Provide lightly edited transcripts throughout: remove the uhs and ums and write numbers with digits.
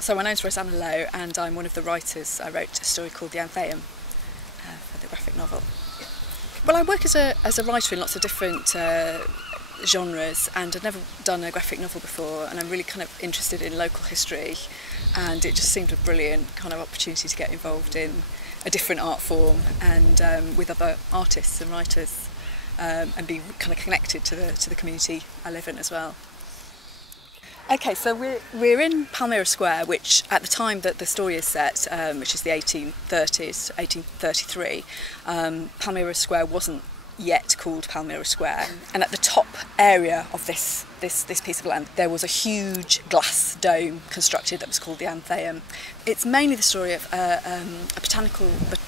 So my name's Rosanna Lowe and I'm one of the writers. I wrote a story called The Antheum for the graphic novel. Well, I work as a writer in lots of different genres, and I'd never done a graphic novel before, and I'm really kind of interested in local history, and it just seemed a brilliant kind of opportunity to get involved in a different art form and with other artists and writers, and be kind of connected to the community I live in as well. Okay, so we're in Palmyra Square, which at the time that the story is set, which is the 1830s, 1833, Palmyra Square wasn't yet called Palmyra Square. And at the top area of this piece of land, there was a huge glass dome constructed that was called the Antheum. It's mainly the story of a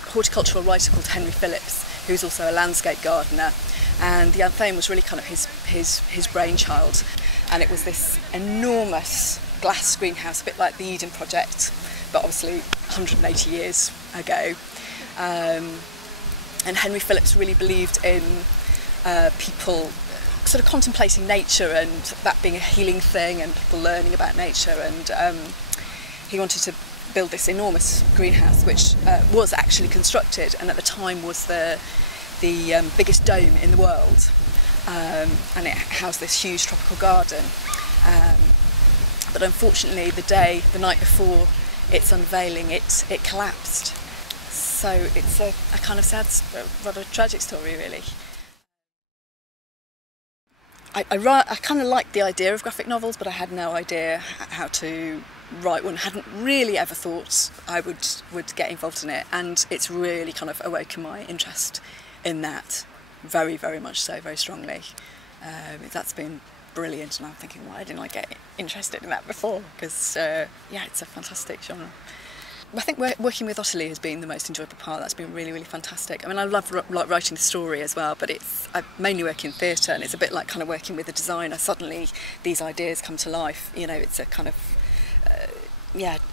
horticultural writer called Henry Phillips, who's also a landscape gardener. And the Antheum was really kind of his brainchild. And it was this enormous glass greenhouse, a bit like the Eden Project, but obviously 180 years ago. And Henry Phillips really believed in people sort of contemplating nature and that being a healing thing and people learning about nature. And he wanted to build this enormous greenhouse, which was actually constructed and at the time was the biggest dome in the world. And it housed this huge tropical garden. But unfortunately, the night before its unveiling, it collapsed. So it's a kind of sad, rather tragic story, really. I kind of liked the idea of graphic novels, but I had no idea how to write one. Hadn't really ever thought I would get involved in it, and it's really kind of awoken my interest in that. Very, very much so, very strongly. That's been brilliant, and I'm thinking, why didn't I get interested in that before? Because, yeah, it's a fantastic genre. I think working with Ottilie has been the most enjoyable part. That's been really, really fantastic. I mean, I love writing the story as well, but I mainly work in theatre, and it's a bit like kind of working with a designer. Suddenly, these ideas come to life. You know, it's a kind of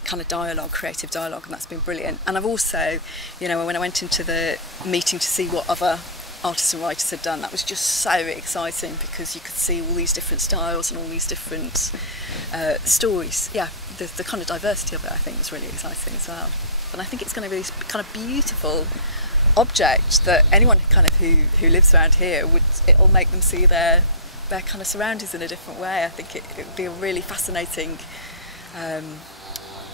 kind of dialogue, creative dialogue, and that's been brilliant. And I've also, you know, when I went into the meeting to see what other artists and writers had done, that was just so exciting because you could see all these different styles and all these different stories. Yeah, the kind of diversity of it, I think, was really exciting as well. And I think it's going to be this kind of beautiful object that anyone kind of who lives around here it'll make them see their kind of surroundings in a different way. I think it would be a really fascinating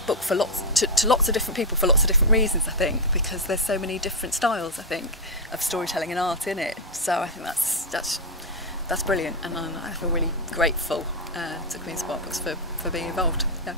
book for lots of different people for lots of different reasons, I think, because there's so many different styles, I think, of storytelling and art in it. So I think that's brilliant, and I feel really grateful to QueenSpark Books for being involved. Yeah.